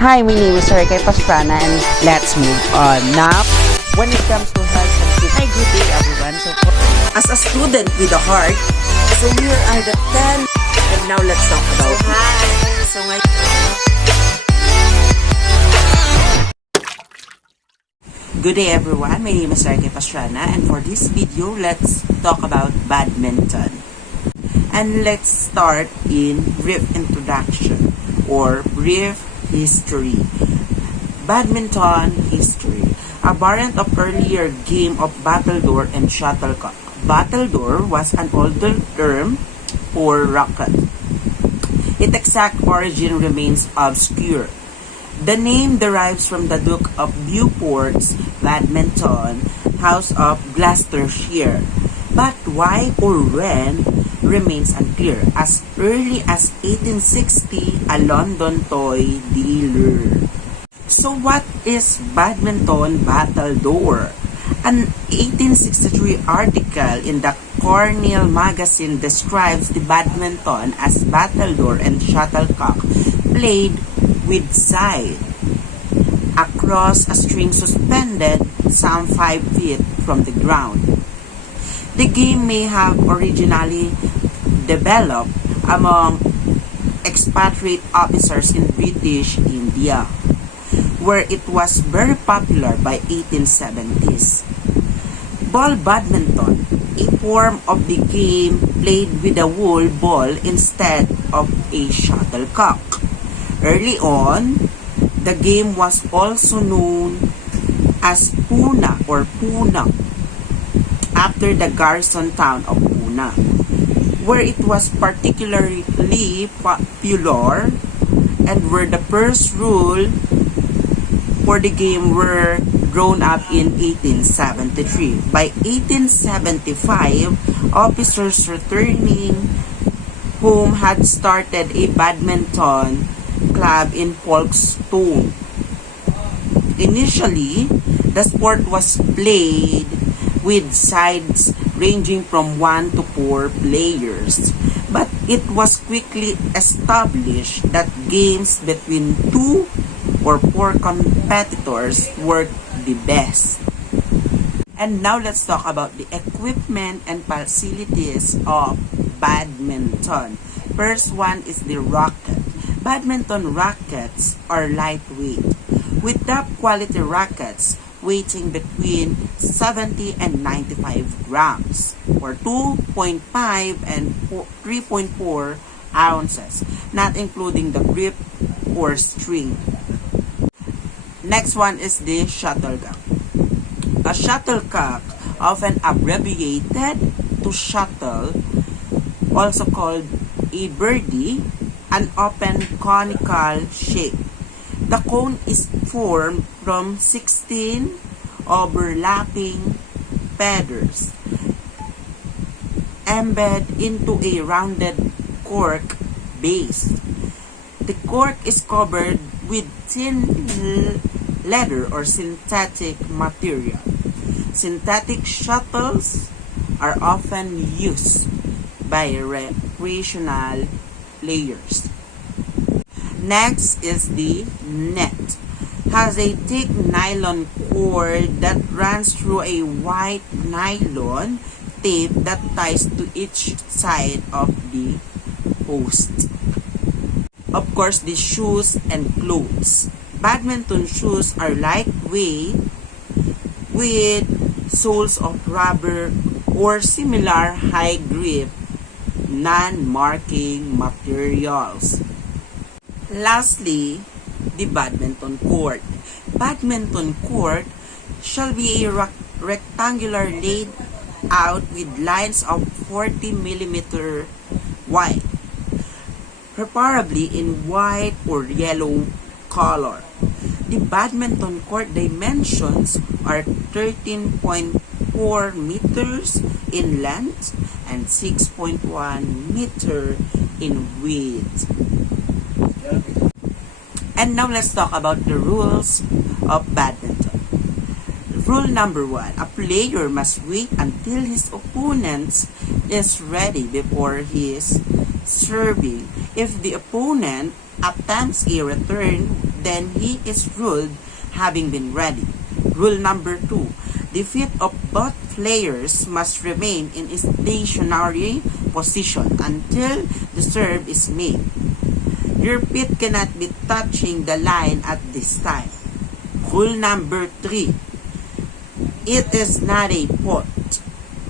Hi, my name is Ricky Pastrana and let's move on. Now, when it comes to health and fitness, hi, good day everyone. So, As a student with a heart, so here are the 10, and now let's talk about it. Hi! So ngayon, Good day everyone, my name is Ricky Pastrana, and for this video, let's talk about badminton. And let's start in brief introduction or brief history. Badminton history. A variant of earlier game of battledore and shuttlecock. Battledore was an older term for racket. Its exact origin remains obscure. The name derives from the Duke of Beaufort's Badminton House of Gloucestershire, but why or when remains unclear. As early as 1860, a London toy dealer. So what is badminton battledore? An 1863 article in the Cornell magazine describes the badminton as battledore and shuttlecock played with side across a string suspended some 5 feet from the ground. The game may have originally developed among expatriate officers in British India, where it was very popular by 1870s. Ball badminton, a form of the game played with a wool ball instead of a shuttlecock. Early on, the game was also known as Puna or Puna, after the garrison town of Puna, where it was particularly popular and where the first rule for the game were drawn up in 1873. By 1875, officers returning home had started a badminton club in Folkestone. Initially, the sport was played with sides ranging from 1 to 4 players, but it was quickly established that games between 2 or 4 competitors worked the best. And now let's talk about the equipment and facilities of badminton. First one is the racket. Badminton rackets are lightweight, with top quality rackets weighing between 70 and 95 grams, or 2.5 and 3.4 ounces, not including the grip or string. Next one is the shuttlecock. A shuttlecock, often abbreviated to shuttle, also called a birdie, an open conical shape. The cone is formed from 16 overlapping feathers embedded into a rounded cork base. The cork is covered with thin leather or synthetic material. Synthetic shuttles are often used by recreational players. Next is the net. Has a thick nylon cord that runs through a white nylon tape that ties to each side of the post. Of course, the shoes and clothes. Badminton shoes are lightweight with soles of rubber or similar high grip non-marking materials. Lastly, the badminton court. Badminton court shall be a rectangular laid out with lines of 40 mm wide, preferably in white or yellow color. The badminton court dimensions are 13.4 meters in length and 6.1 meter in width. And now let's talk about the rules of badminton. Rule number 1. A player must wait until his opponent is ready before he is serving. If the opponent attempts a return then he is ruled having been ready. Rule number 2. The feet of both players must remain in a stationary position until the serve is made. Your feet cannot be touching the line at this time. Rule number 3. It is not a pot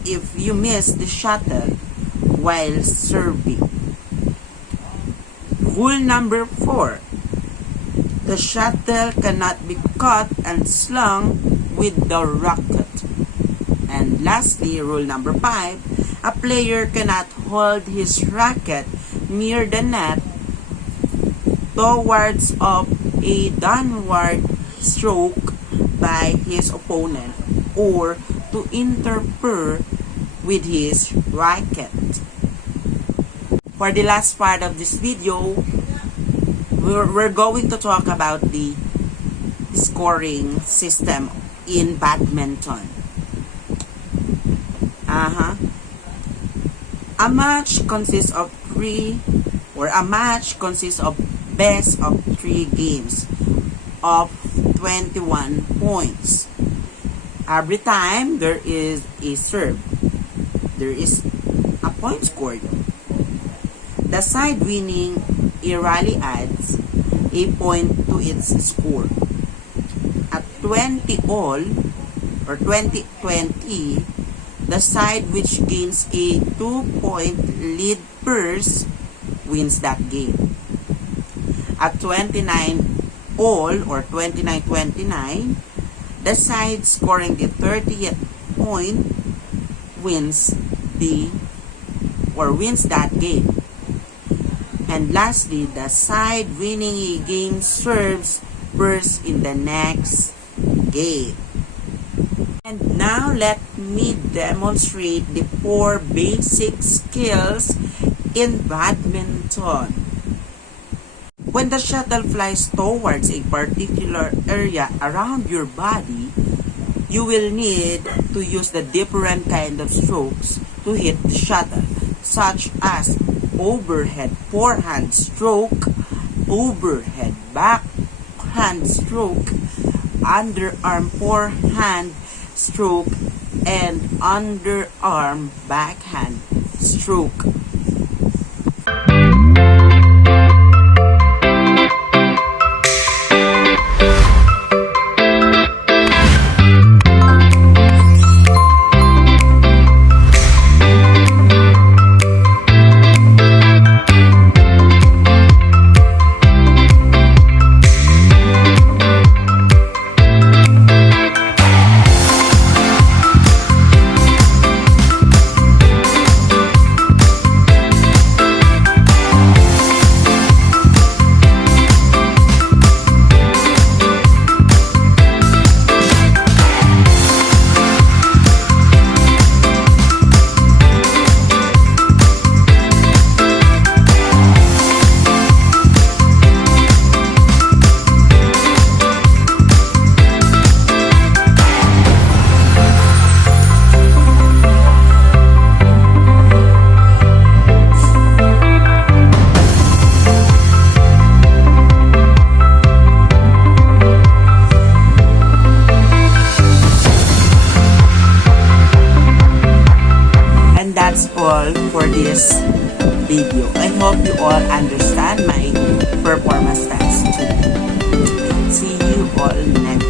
if you miss the shuttle while serving. Rule number 4. The shuttle cannot be caught and slung with the racket. And lastly, rule number 5. A player cannot hold his racket near the net towards of a downward stroke by his opponent or to interfere with his racket. For the last part of this video, we're going to talk about the scoring system in badminton. A match consists of best of 3 games of 21 points. Every time there is a serve, there is a point scored. The side winning a rally adds a point to its score. At 20 all or 20-20, the side which gains a 2-point lead first wins that game. At 29 all or 29-29, the side scoring the 30th point wins that game. And lastly, the side winning a game serves first in the next game. And now let me demonstrate the 4 basic skills in badminton. When the shuttle flies towards a particular area around your body, you will need to use the different kind of strokes to hit the shuttle, such as overhead forehand stroke, overhead backhand stroke, underarm forehand stroke, and underarm backhand stroke. That's all for this video. I hope you all understand my performance test. See you all next